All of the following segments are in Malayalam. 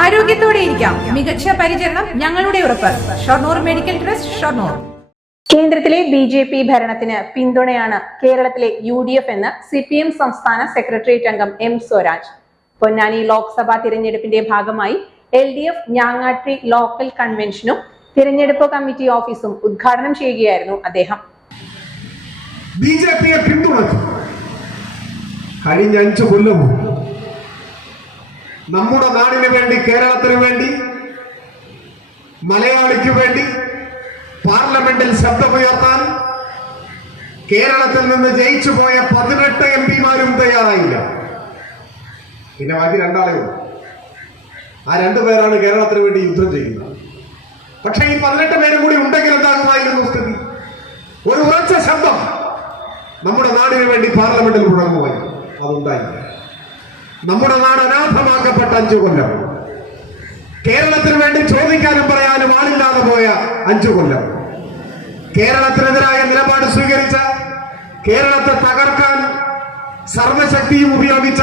ആരോഗ്യത്തോടെ ഇരിക്കാം. മികച്ച പരിചരണം ഞങ്ങളുടെ ഉറപ്പ്. Shoranur medical trust Shoranur. കേന്ദ്രത്തിലെ ബി ജെ പി ഭരണത്തിന് പിന്തുണയാണ് കേരളത്തിലെ യു ഡി എഫ് എന്ന് സി പി എം സംസ്ഥാന സെക്രട്ടേറിയറ്റ് അംഗം എം സ്വരാജ്. പൊന്നാനി ലോക്സഭാ തിരഞ്ഞെടുപ്പിന്റെ ഭാഗമായി എൽ ഡി എഫ് ഞാങ്ങാട്ടി ലോക്കൽ കൺവെൻഷനും തിരഞ്ഞെടുപ്പ് കമ്മിറ്റി ഓഫീസും ഉദ്ഘാടനം ചെയ്യുകയായിരുന്നു അദ്ദേഹം. ബി ജെ പിയെ പിന്തുണച്ചു. കഴിഞ്ഞ അഞ്ചു കൊല്ലവും നമ്മുടെ നാടിന് വേണ്ടി കേരളത്തിന് വേണ്ടി മലയാളിക്ക് വേണ്ടി പാർലമെന്റിൽ ശബ്ദമുയർത്താൻ കേരളത്തിൽ നിന്ന് ജയിച്ചു പോയ പതിനെട്ട് എം പിമാരും തയ്യാറായില്ല. പിന്നെ ബാക്കി രണ്ടാളേ ആ രണ്ടു പേരാണ് കേരളത്തിന് വേണ്ടി യുദ്ധം ചെയ്യുന്നത്. പക്ഷേ ഈ പതിനെട്ട് പേരും കൂടി ഉണ്ടെങ്കിൽ എന്താകുമായിരുന്നു സ്ഥിതി? ഒരു ഉറച്ച ശബ്ദം നമ്മുടെ നാടിന് വേണ്ടി പാർലമെന്റിൽ മുഴങ്ങുവാൻ അതുണ്ടായില്ല. നമ്മുടെ നാട് അനാഥമാക്കപ്പെട്ട അഞ്ചു കൊല്ലം. കേരളത്തിന് വേണ്ടി ചോദിക്കാനും പറയാനും ആളില്ലാതെ പോയ അഞ്ചു കൊല്ലം. കേരളത്തിനെതിരായ നിലപാട് സ്വീകരിച്ച കേരളത്തെ തകർക്കാൻ സർവശക്തിയും ഉപയോഗിച്ച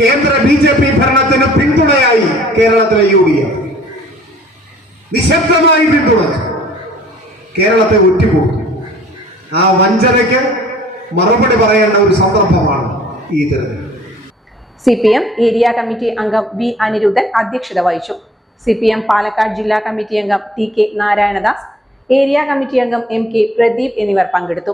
കേന്ദ്ര ബി ജെ പി ഭരണത്തിന് പിന്തുണയായി കേരളത്തിലെ യു ഡി എഫ്. നിശബ്ദമായി പിന്തുണച്ചു കേരളത്തെ ഒറ്റിപ്പോയി ആ വഞ്ചനയ്ക്ക് മറുപടി പറയേണ്ട ഒരു സന്ദർഭമാണ് ഈ തെരഞ്ഞെടുപ്പ്. C P M area committee അംഗം വി അനിരുദ്ധൻ അധ്യക്ഷത വഹിച്ചു. സി പി എം പാലക്കാട് ജില്ലാ കമ്മിറ്റി അംഗം T K Narayanadas area committee അംഗം എം കെ പ്രദീപ് എന്നിവർ പങ്കെടുത്തു.